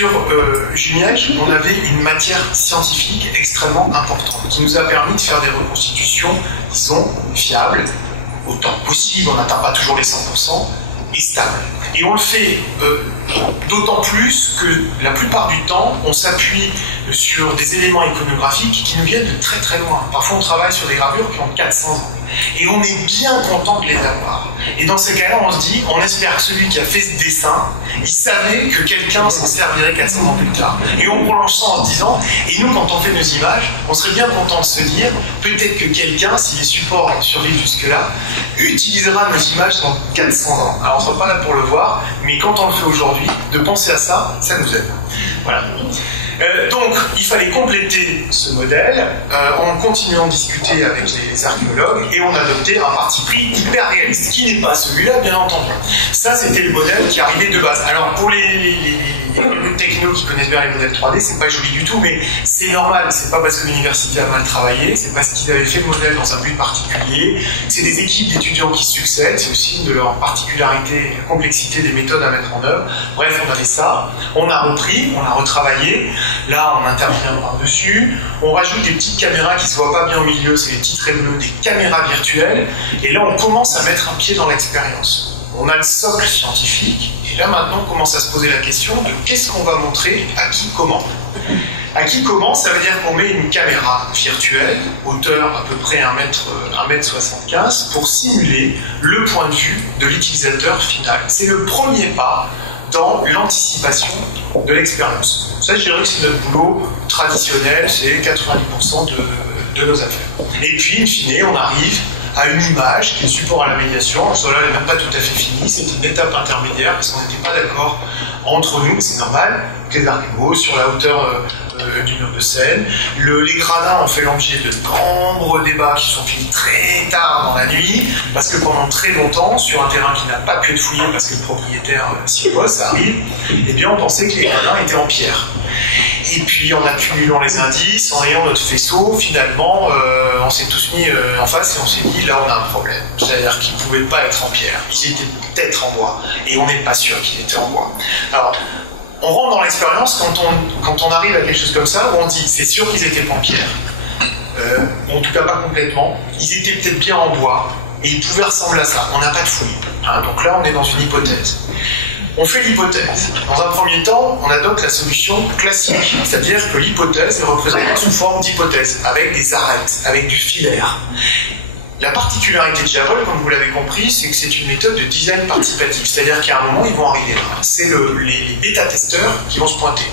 Sur Jumièges, on avait une matière scientifique extrêmement importante qui nous a permis de faire des reconstitutions, disons, fiables, autant possible, on n'atteint pas toujours les 100%, et stables. Et on le fait d'autant plus que la plupart du temps, on s'appuie sur des éléments iconographiques qui nous viennent de très très loin. Parfois, on travaille sur des gravures qui ont 400 ans. Et on est bien content de les avoir. Et dans ces cas-là, on se dit, on espère que celui qui a fait ce dessin, il savait que quelqu'un s'en servirait 400 ans plus tard. Et on prolonge ça en se disant, et nous, quand on fait nos images, on serait bien content de se dire, peut-être que quelqu'un, si les supports survivent jusque-là, utilisera nos images dans 400 ans. Alors, on ne sera pas là pour le voir, mais quand on le fait aujourd'hui, de penser à ça, ça nous aide. Voilà. Donc, il fallait compléter ce modèle en continuant de discuter avec les archéologues et on adoptait un parti pris hyper réaliste, qui n'est pas celui-là, bien entendu. Ça, c'était le modèle qui arrivait de base. Alors, pour les technos qui connaissent bien les modèles 3D, c'est pas joli du tout, mais c'est normal. C'est pas parce que l'université a mal travaillé, c'est parce qu'ils avaient fait le modèle dans un but particulier. C'est des équipes d'étudiants qui succèdent, c'est aussi une de leurs particularités, la complexité des méthodes à mettre en œuvre. Bref, on avait ça, on a repris, on a retravaillé. Là, on intervient par-dessus. On rajoute des petites caméras qui ne se voient pas bien au milieu, c'est les petits traits bleus, des caméras virtuelles. Et là, on commence à mettre un pied dans l'expérience. On a le socle scientifique. Et là, maintenant, on commence à se poser la question de qu'est-ce qu'on va montrer, à qui, comment. À qui, comment, ça veut dire qu'on met une caméra virtuelle, hauteur à peu près 1m75, pour simuler le point de vue de l'utilisateur final. C'est le premier pas dans l'anticipation de l'expérience. Ça, je dirais que c'est notre boulot traditionnel, c'est 90% de nos affaires. Et puis, in fine, on arrive à une image qui est support à la médiation. Cela n'est même pas tout à fait fini, c'est une étape intermédiaire parce qu'on n'était pas d'accord entre nous, c'est normal, les archéologues sur la hauteur du nord de Seine. Les gradins ont fait l'objet de nombreux débats qui sont finis très tard dans la nuit, parce que pendant très longtemps, sur un terrain qui n'a pas pu être fouillé parce que le propriétaire s'y oppose, ça arrive, eh bien on pensait que les gradins étaient en pierre. Et puis en accumulant les indices, en ayant notre faisceau, finalement, on s'est tous mis en face et on s'est dit, là on a un problème. C'est-à-dire qu'ils ne pouvaient pas être en pierre, ils étaient peut-être en bois, et on n'est pas sûr qu'ils étaient en bois. Alors, on rentre dans l'expérience quand on arrive à quelque chose comme ça, où on dit, c'est sûr qu'ils étaient pas en pierre. En tout cas pas complètement. Ils étaient peut-être bien en bois, et ils pouvaient ressembler à ça. On n'a pas de fouille. Hein, donc là, on est dans une hypothèse. On fait l'hypothèse. Dans un premier temps, on adopte la solution classique, c'est-à-dire que l'hypothèse est représentée sous forme d'hypothèse, avec des arêtes, avec du filaire. La particularité de Jabol, comme vous l'avez compris, c'est que c'est une méthode de design participatif, c'est-à-dire qu'à un moment, ils vont arriver là. C'est les bêta-testeurs qui vont se pointer.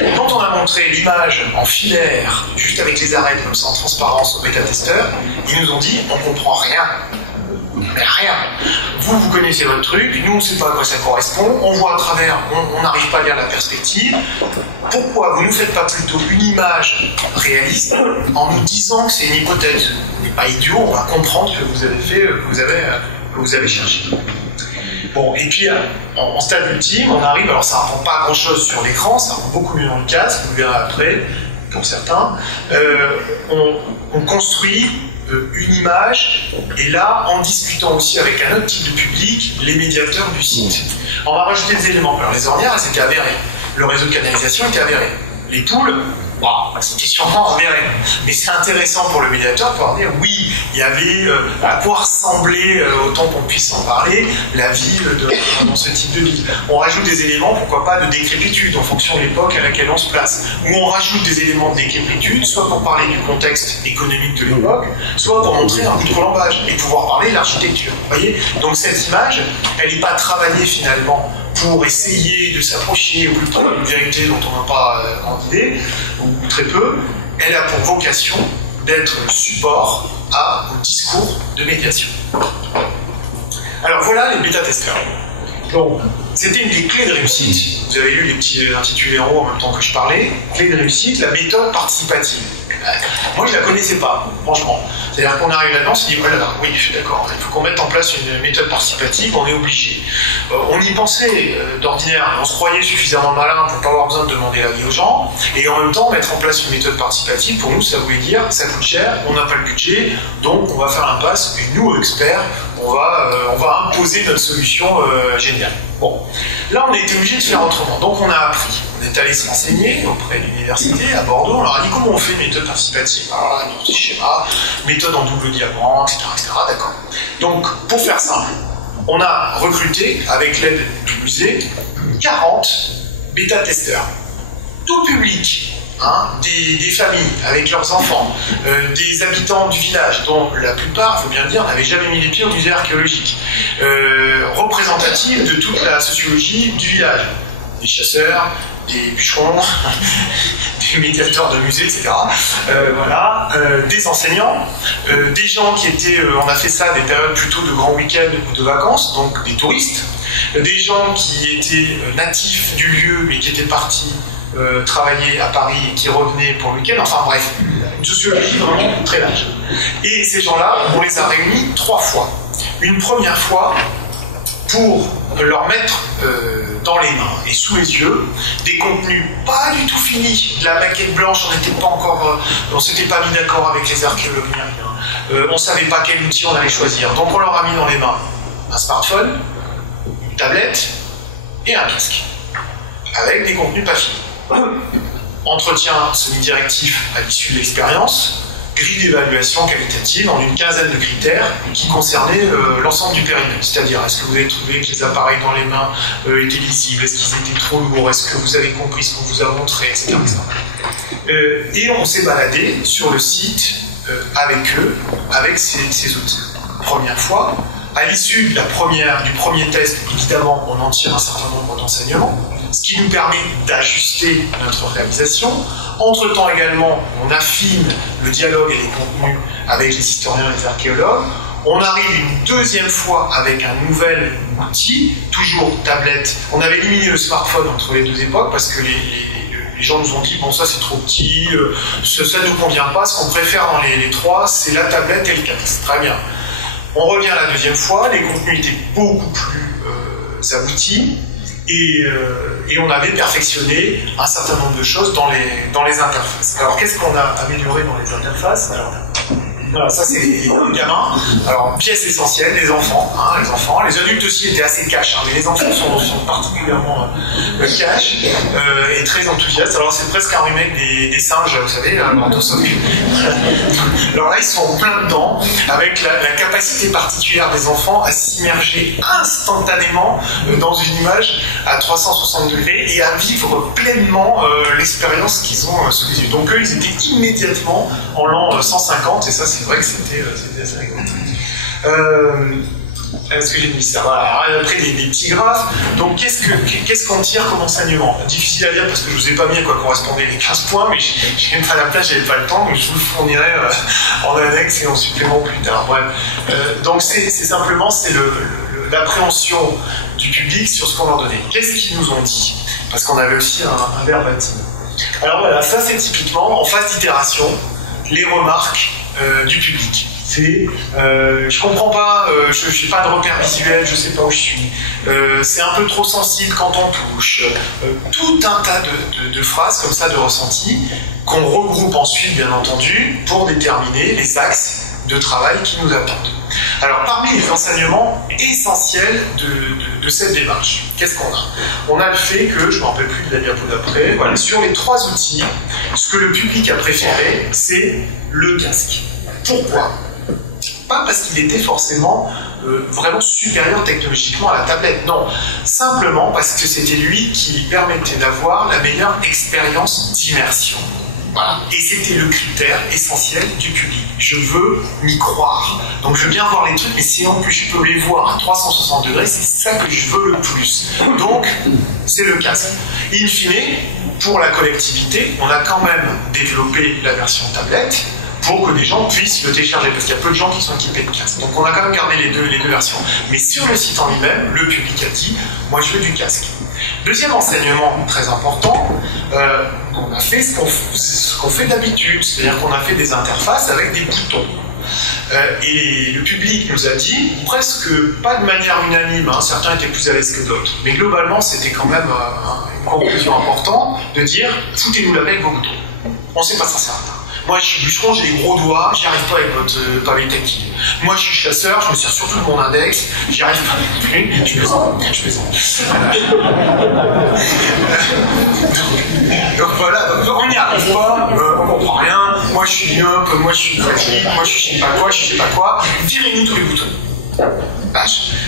Et quand on a montré l'image en filaire, juste avec les arêtes comme ça en transparence aux bêta-testeurs, ils nous ont dit, on comprend rien. Mais rien. Vous connaissez votre truc, nous on ne sait pas à quoi ça correspond, on voit à travers, on n'arrive pas à lire la perspective. Pourquoi vous ne nous faites pas plutôt une image réaliste en nous disant que c'est une hypothèse? On n'est pas idiot, on va comprendre ce que vous avez fait, que vous avez cherché. Bon, et puis en stade ultime, on arrive, alors ça ne rend pas grand chose sur l'écran, ça rend beaucoup mieux dans le casque, vous verrez après, pour certains. On construit une image, et là, en discutant aussi avec un autre type de public, les médiateurs du site. On va rajouter des éléments. Alors les ornières, elles étaient avérées. Le réseau de canalisation était avéré. Les poules, c'était sûrement avéré. Mais c'est intéressant pour le médiateur de pouvoir dire, oui, il y avait à quoi ressemblait, autant qu'on puisse en parler, la vie dans ce type de ville. On rajoute des éléments, pourquoi pas, de décrépitude, en fonction de l'époque à laquelle on se place. Ou on rajoute des éléments de décrépitude, soit pour parler du contexte économique de l'époque, soit pour montrer un bout de colombage, et pouvoir parler de l'architecture. Vous voyez? Donc cette image, elle n'est pas travaillée finalement pour essayer de s'approcher au plus près d'une vérité dont on n'a pas grande idée, ou très peu. Elle a pour vocation d'être le support au discours de médiation. Alors voilà les bêta-testeurs. Donc, c'était une des clés de réussite. Vous avez lu les petits intitulés en haut en même temps que je parlais. Clé de réussite, la méthode participative. Moi, je ne la connaissais pas, franchement. C'est-à-dire qu'on arrive là-dedans, on se dit, oh là là, oui, je suis d'accord, il faut qu'on mette en place une méthode participative, on est obligé. On y pensait d'ordinaire, on se croyait suffisamment malin pour ne pas avoir besoin de demander l'avis aux gens, et en même temps, mettre en place une méthode participative, pour nous, ça voulait dire, ça coûte cher, on n'a pas le budget, donc on va faire l'impasse, et nous, experts, on va imposer notre solution géniale. Bon, là on a été obligé de faire autrement, donc on a appris, on est allé se renseigner auprès de l'université à Bordeaux, on leur a dit comment on fait une méthode participative, alors là, un petit schéma, méthode en double diamant, etc., d'accord. Donc, pour faire simple, on a recruté, avec l'aide du musée, 40 bêta-testeurs, tout public, hein, des familles avec leurs enfants, des habitants du village, dont la plupart, il faut bien le dire, n'avaient jamais mis les pieds au musée archéologique, représentatifs de toute la sociologie du village, des chasseurs, des bûcherons, des médiateurs de musées, etc. Voilà, des enseignants, des gens qui étaient, on a fait ça à des périodes plutôt de grands week-ends ou de vacances, donc des touristes, des gens qui étaient natifs du lieu mais qui étaient partis travailler à Paris et qui revenaient pour le week-end, enfin bref, une sociologie vraiment très large. Et ces gens-là, on les a réunis 3 fois. Une première fois pour leur mettre dans les mains et sous les yeux des contenus pas du tout finis, de la maquette blanche, on n'était pas encore, on s'était pas mis d'accord avec les archéologues, on savait pas quel outil on allait choisir, donc on leur a mis dans les mains un smartphone, une tablette et un casque, avec des contenus pas finis. Entretien semi-directif à l'issue de l'expérience, grille d'évaluation qualitative en une quinzaine de critères qui concernaient l'ensemble du périmètre. C'est-à-dire, est-ce que vous avez trouvé que les appareils dans les mains étaient lisibles, est-ce qu'ils étaient trop lourds, est-ce que vous avez compris ce qu'on vous a montré, etc. Et on s'est baladé sur le site avec eux, avec ces outils. Première fois, à l'issue du premier test, évidemment, on en tire un certain nombre d'enseignements, ce qui nous permet d'ajuster notre réalisation. Entre-temps également, on affine le dialogue et les contenus avec les historiens et les archéologues. On arrive une deuxième fois avec un nouvel outil, toujours tablette. On avait éliminé le smartphone entre les deux époques parce que les gens nous ont dit, bon ça c'est trop petit, ça ne nous convient pas, ce qu'on préfère dans les 3, c'est la tablette et le casque. Très bien. On revient la deuxième fois, les contenus étaient beaucoup plus aboutis. Et on avait perfectionné un certain nombre de choses dans les interfaces. Alors qu'est-ce qu'on a amélioré dans les interfaces? Alors, voilà, ça c'est les gamins. Alors, pièce essentielle, les enfants. Les adultes aussi étaient assez cash, mais les enfants sont particulièrement cash et très enthousiastes. Alors c'est presque un remake des singes, vous savez, Mortosocule. Alors là, ils sont en plein dedans, avec la capacité particulière des enfants à s'immerger instantanément dans une image à 360 degrés et à vivre pleinement l'expérience qu'ils ont sous les yeux. Donc eux, ils étaient immédiatement en l'an 150, et ça c'est vrai que c'était assez rigolo. Est-ce que j'ai mis ça? Voilà. Après des petits graphes. Donc qu'est-ce qu'on tire comme enseignement? Difficile à dire parce que je ne vous ai pas mis à quoi correspondaient les 15 points, mais j'ai pas la place, j'avais pas le temps, donc je vous le fournirai en annexe et en supplément plus tard. Bref. Donc c'est simplement l'appréhension du public sur ce qu'on leur donnait. Qu'est-ce qu'ils nous ont dit? Parce qu'on avait aussi un verbatim. Alors voilà, ça c'est typiquement en phase d'itération les remarques du public. C'est je comprends pas, je n'ai pas de repère visuel, je sais pas où je suis, c'est un peu trop sensible quand on touche, tout un tas de phrases comme ça, de ressentis, qu'on regroupe ensuite bien entendu pour déterminer les axes de travail qui nous attendent. Alors parmi les enseignements essentiels de cette démarche, qu'est-ce qu'on a? On a le fait que, je ne me rappelle plus de la diapo d'après, voilà, sur les 3 outils, ce que le public a préféré, c'est le casque. Pourquoi? Pas parce qu'il était forcément vraiment supérieur technologiquement à la tablette, non. Simplement parce que c'était lui qui permettait d'avoir la meilleure expérience d'immersion. Voilà. Et c'était le critère essentiel du public. Je veux m'y croire. Donc je veux bien voir les trucs, mais sinon que je peux les voir à 360 degrés, c'est ça que je veux le plus. Donc, c'est le casque. In fine, pour la collectivité, on a quand même développé la version tablette pour que des gens puissent le télécharger, parce qu'il y a peu de gens qui sont équipés de casque. Donc on a quand même gardé les deux versions. Mais sur le site en lui-même, le public a dit « moi je veux du casque ». Deuxième enseignement très important, on a fait ce qu'on fait d'habitude, c'est-à-dire qu'on a fait des interfaces avec des boutons. Et le public nous a dit, presque pas de manière unanime, hein, certains étaient plus à l'aise que d'autres, mais globalement c'était quand même une conclusion importante de dire « foutez-nous la paix avec vos boutons, on ne sait pas ça sert à rien ». Moi, je suis bûcheron, j'ai les gros doigts, j'y arrive pas avec votre pavé tactile. Moi, je suis chasseur, je me sers surtout de mon index, j'y arrive pas. Je plaisante. Donc voilà, on n'y arrive pas, on comprend rien. Moi, je suis myope, moi, je suis fatigue, moi, je sais pas quoi. Virez-nous tous les boutons.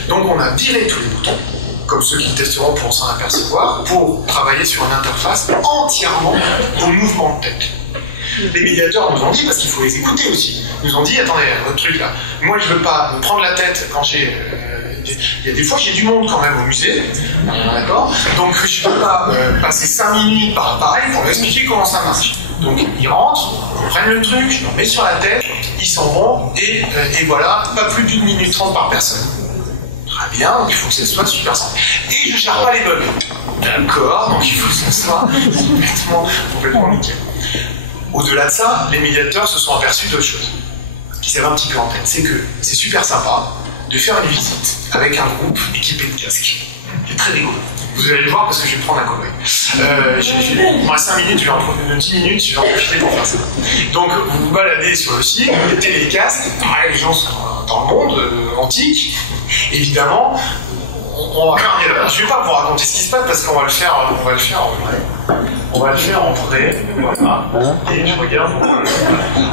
Donc, on a viré tous les boutons, comme ceux qui testeront pourront s'en apercevoir, pour travailler sur une interface entièrement au mouvement de tête. Les médiateurs nous ont dit, parce qu'il faut les écouter aussi, nous ont dit, attendez, votre truc là, moi je veux pas me prendre la tête quand j'ai... il y a des fois j'ai du monde quand même au musée, d'accord? Donc je veux pas passer 5 minutes par appareil pour leur expliquer comment ça marche. Donc ils rentrent, ils prennent le truc, je leur mets sur la tête, ils s'en vont, et voilà, pas plus d'1 minute 30 par personne. Très bien, donc il faut que ce soit super simple. Et je gère pas les bugs. D'accord, donc il faut que ce soit complètement nickel. Au-delà de ça, les médiateurs se sont aperçus d'autre chose, qu'ils avaient un petit peu en tête. C'est que c'est super sympa de faire une visite avec un groupe équipé de casques. C'est très rigolo. Vous allez le voir parce que je vais prendre un cobaye. Il me reste 5 minutes, je vais en prendre 10 minutes, je vais en profiter pour faire ça. Donc vous vous baladez sur le site, vous mettez les casques, pareil, les gens sont dans le monde antique, évidemment. Je ne vais pas vous raconter ce qui se passe parce qu'on va le faire en vrai. On va le faire en vrai, voilà. Et je regarde.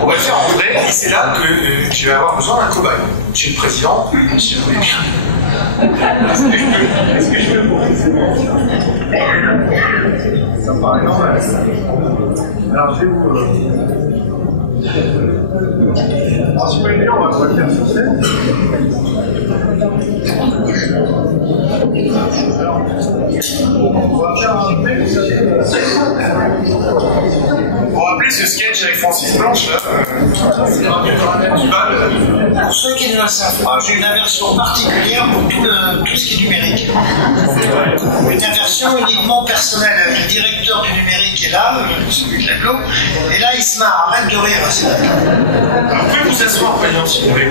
On va le faire en vrai, et c'est là que je vais avoir besoin d'un cobaye. Monsieur le Président, si vous voulez bien. Est-ce que je peux vous ça me paraît normal. Alors je vais vous. Alors si vous voulez bien, on va le faire sur scène. Alors, on va faire un mail, vous savez. Vous vous rappelez ce sketch avec Francis Blanche là c'est un du bal. Pour ceux qui ne le savent pas, j'ai une aversion particulière pour tout ce qui est numérique. Une aversion uniquement personnelle. Le directeur du numérique est là, celui de l'aglo, et là il se marre, arrête de rire. Alors, vous pouvez vous asseoir, président, si vous voulez.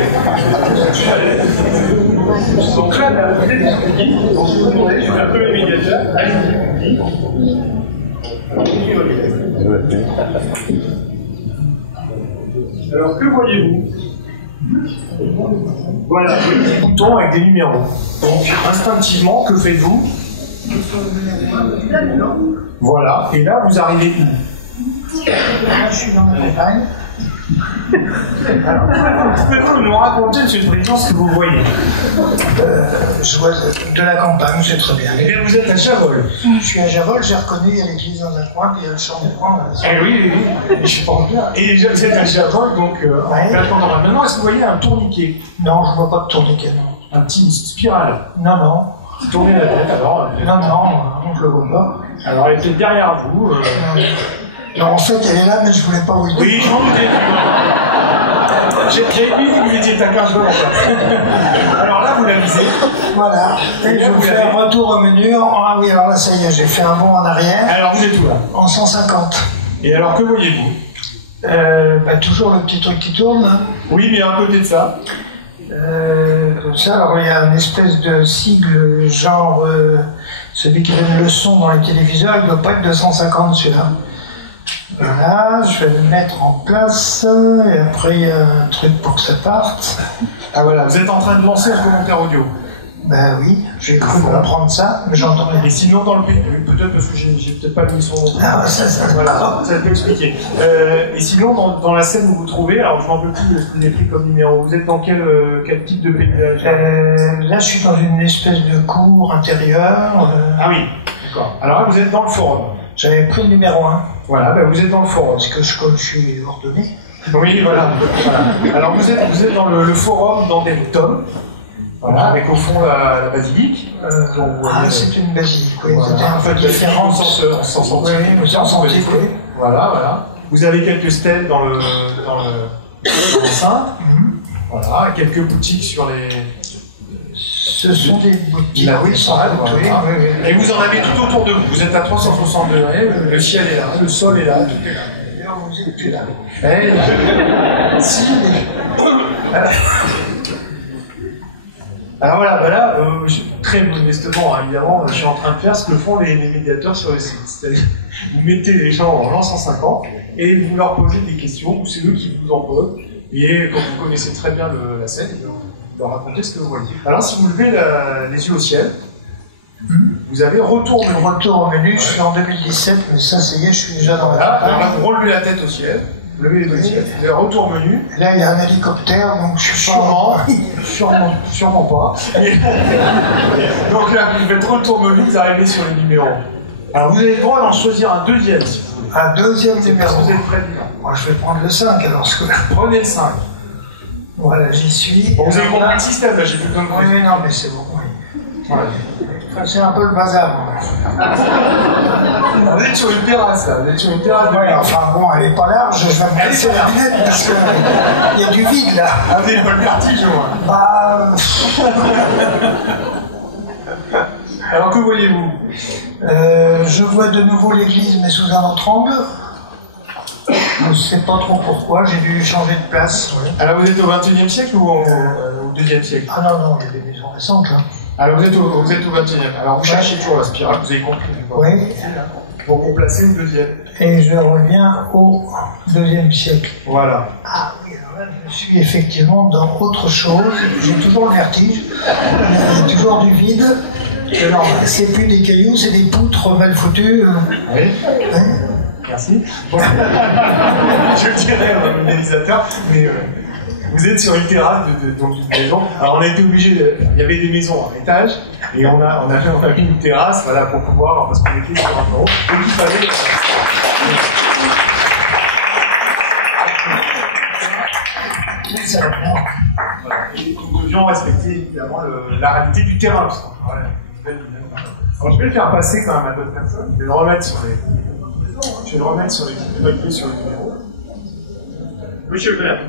Donc là, vous êtes expliqué. Donc je vais vous demander, je vais faire que les médiateurs. Allez-y. Alors, que voyez-vous? Voilà, des boutons avec des numéros. Donc, instinctivement, que faites-vous? Voilà, et là, vous arrivez où? Là, je suis dans ma campagne. Alors, pouvez-vous nous raconter, monsieur le Président, ce que vous voyez? Je vois de la campagne, c'est très bien. Eh bien, vous êtes à Javol. Je suis à Javol, j'ai reconnu, il y a l'église dans un coin, puis il y a le champ du coin. Eh oui, je suis pas en bien. Et vous êtes à Javol, donc maintenant, est-ce que vous voyez un tourniquet? Non, je ne vois pas de tourniquet, non. Un petit spirale? Non. Tournez la tête, alors. Non, je le vois pas. Alors, elle est peut-être derrière vous. Non, en fait, elle est là, mais je voulais pas vous le dire. Oui, je m'en doutais. J'ai vu que vous étiez à 15 jours. Alors là, vous la visez. Voilà. Et je vous fais un retour au menu. Ah oui, alors là, ça y est, j'ai fait un bond en arrière. Alors, vous êtes où là? En 150. Et alors, que voyez-vous? Toujours le petit truc qui tourne. Hein. Oui, mais à côté de ça. Comme ça, alors il y a une espèce de sigle, genre celui qui donne le son dans les téléviseurs, il ne doit pas être 250 celui-là. Voilà, je vais le mettre en place, et après il y a un truc pour que ça parte. Ah voilà, vous êtes en train de lancer un commentaire audio. Ben oui, j'ai cru comprendre ça, mais j'entends rien. Et sinon dans le peut-être parce que j'ai peut-être pas mis son nom. Ah ça voilà, ça peut expliquer. Et sinon dans la scène où vous vous trouvez, alors je m'en peux plus de ce que vous avez pris comme numéro, vous êtes dans quel type de paysage? Là je suis dans une espèce de cour intérieure. Ah oui, d'accord. Alors là vous êtes dans le forum. J'avais pris le numéro 1. Voilà, ben vous êtes dans le forum. Parce que comme je suis ordonné. Oui, voilà. Alors vous êtes dans le forum d'Anderitum. Voilà, avec au fond la basilique. C'est une basilique, oui. Voilà. C'était un peu différent. En sens antique, oui. Voilà. Vous avez quelques stèles dans l'enceinte. Voilà, quelques boutiques sur les... Ce sont des boutiques. Oui, et vous en avez tout autour de vous. Vous êtes à 360 degrés, le ciel est là, le sol est là, tout est là. D'ailleurs, vous êtes plus là. Si. Alors voilà, très modestement, hein, évidemment, je suis en train de faire ce que font les médiateurs sur les sites. C'est-à-dire, vous mettez les gens en l'an 150 et vous leur posez des questions, ou c'est eux qui vous en posent. Et quand vous connaissez très bien la scène, vous leur racontez ce que vous voyez. Alors, si vous levez les yeux au ciel, vous avez retour au menu. Retour au menu, je suis en 2017, mais ça, ça y est, je suis déjà dans la alors là, vous relevez la tête au ciel, vous levez les yeux au ciel, vous avez retour au menu. Et là, il y a un hélicoptère, donc je suis Sûrement pas. Donc là, vous faites retour au menu, vous arrivez sur les numéros. Alors, vous avez le droit d'en choisir un deuxième, si vous voulez. Un deuxième numéro. Vous êtes prêt dedans. Moi, je vais prendre le 5, alors ce que... Prenez le 5. Voilà, j'y suis. Bon, vous avez compris le système, là, j'ai plus besoin de Oui, vous. non, mais c'est bon, oui. Voilà. C'est un peu le bazar. Vous êtes sur une terrasse, là. Vous êtes sur une terrasse de Ouais, enfin bon, elle est pas large, je vais me laisser la lunette parce qu'il y a du vide là. Ah, vous n'avez pas le vertige, moi. Bah, Alors, que voyez-vous? je vois de nouveau l'église, mais sous un autre angle. Je ne sais pas trop pourquoi, j'ai dû changer de place. Ouais. Alors, vous êtes au 21e siècle ou au 2e siècle? Ah non, non, il y a des maisons récentes là. Alors, vous êtes au 21e. Alors, vous cherchez toujours la spirale, vous avez compris. Oui. Pour vous placer au 2e. Et je reviens au 2e siècle. Voilà. Ah oui, alors là, je suis effectivement dans autre chose. J'ai toujours le vertige, il y a toujours du vide. Alors, c'est plus des cailloux, c'est des poutres mal foutues. Oui. Hein. Merci. Bon. Je le dirais à mon réalisateur, mais vous êtes sur une terrasse donc d'une maison. Alors on a été obligé, il y avait des maisons à l'étage, et on a mis une terrasse, voilà, pour pouvoir, parce qu'on était sur un bureau, donc il fallait. Voilà. Et nous devions respecter évidemment la réalité du terrain, parce qu'on voilà, alors je vais le faire passer quand même à d'autres personnes, je vais le remettre sur les. Je vais le remettre sur les sur le numéro. Monsieur le maire.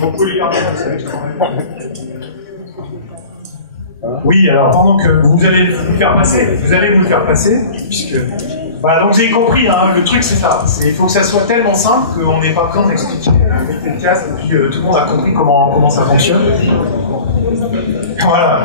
Vous pouvez les garder comme ça. Oui, alors pendant que vous allez vous le faire passer, puisque. Voilà, donc vous avez compris, hein, le truc c'est ça. Il faut que ça soit tellement simple qu'on n'ait pas besoin d'expliquer. Mettez le casque et puis tout le monde a compris comment ça fonctionne. Voilà.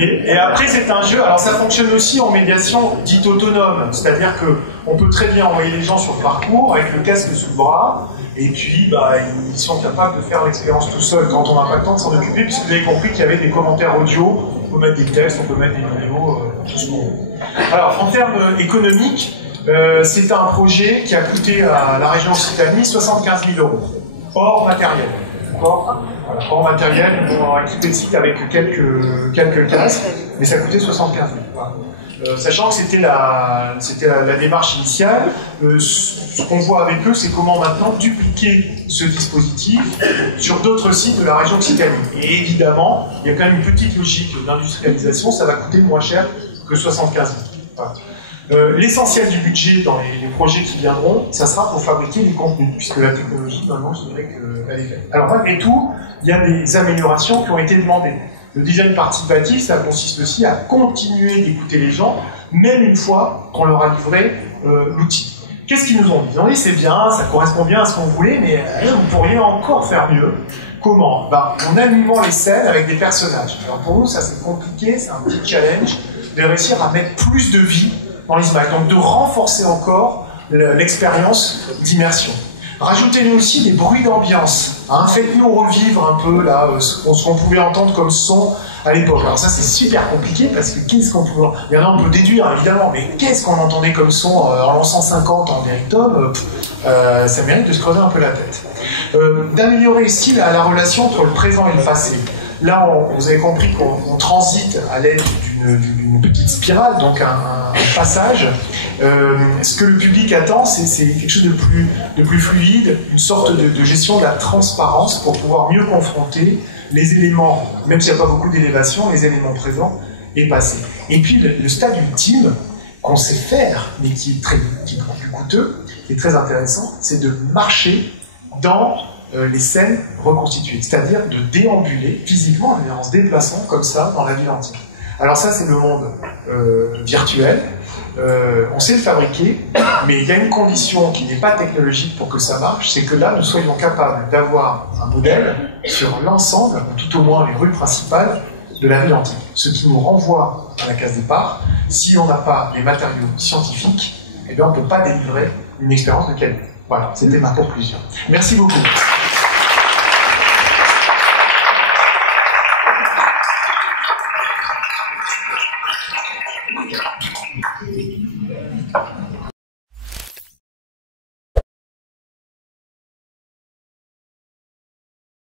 Et après, c'est un jeu. Alors, ça fonctionne aussi en médiation dite autonome. C'est-à-dire qu'on peut très bien envoyer les gens sur le parcours avec le casque sous le bras. Et puis, bah, ils sont capables de faire l'expérience tout seuls quand on n'a pas le temps de s'en occuper, puisque vous avez compris qu'il y avait des commentaires audio. On peut mettre des textes, on peut mettre des vidéos, tout ce qu'on veut. Alors, en termes économiques, c'est un projet qui a coûté à la région Occitanie 75 000 €. Hors matériel. D'accord ? Hors matériel, ils vont équiper le site avec quelques casques, mais ça coûtait 75 000. Voilà. Sachant que c'était la démarche initiale, ce qu'on voit avec eux, c'est comment maintenant dupliquer ce dispositif sur d'autres sites de la région Occitanie. Et évidemment, il y a quand même une petite logique d'industrialisation, ça va coûter moins cher que 75 000. Voilà. L'essentiel du budget dans les projets qui viendront, ça sera pour fabriquer les contenus, puisque la technologie, maintenant, je dirais qu'elle est faite. Alors malgré tout, il y a des améliorations qui ont été demandées. Le design participatif, ça consiste aussi à continuer d'écouter les gens, même une fois qu'on leur a livré l'outil. Qu'est-ce qu'ils nous ont dit? Ils ont dit c'est bien, ça correspond bien à ce qu'on voulait, mais vous pourriez encore faire mieux. Comment? En animant les scènes avec des personnages. Alors pour nous, ça c'est compliqué, c'est un petit challenge de réussir à mettre plus de vie dans les images, donc de renforcer encore l'expérience d'immersion. Rajoutez-nous aussi des bruits d'ambiance. Hein, faites-nous revivre un peu là, ce qu'on pouvait entendre comme son à l'époque. Alors ça c'est super compliqué parce que qu'est-ce qu'on pouvait... Il y en a on peut déduire évidemment, mais qu'est-ce qu'on entendait comme son en l'an 150 en Veritome, ça mérite de se creuser un peu la tête. D'améliorer ici la relation entre le présent et le passé. Là, vous avez compris qu'on transite à l'aide d'une petite spirale, donc un passage. Ce que le public attend, c'est quelque chose de plus fluide, une sorte de gestion de la transparence pour pouvoir mieux confronter les éléments, même s'il n'y a pas beaucoup d'élévation, les éléments présents et passés. Et puis le stade ultime qu'on sait faire, mais qui est beaucoup plus coûteux, qui est très intéressant, c'est de marcher dans les scènes reconstituées, c'est-à-dire de déambuler physiquement, en se déplaçant comme ça dans la ville entière. Alors ça, c'est le monde virtuel. on sait le fabriquer, mais il y a une condition qui n'est pas technologique pour que ça marche, c'est que là, nous soyons capables d'avoir un modèle sur l'ensemble, ou tout au moins les rues principales, de la ville antique. Ce qui nous renvoie à la case départ, si on n'a pas les matériaux scientifiques, eh bien on ne peut pas délivrer une expérience de qualité. Voilà, c'était ma conclusion. Merci beaucoup.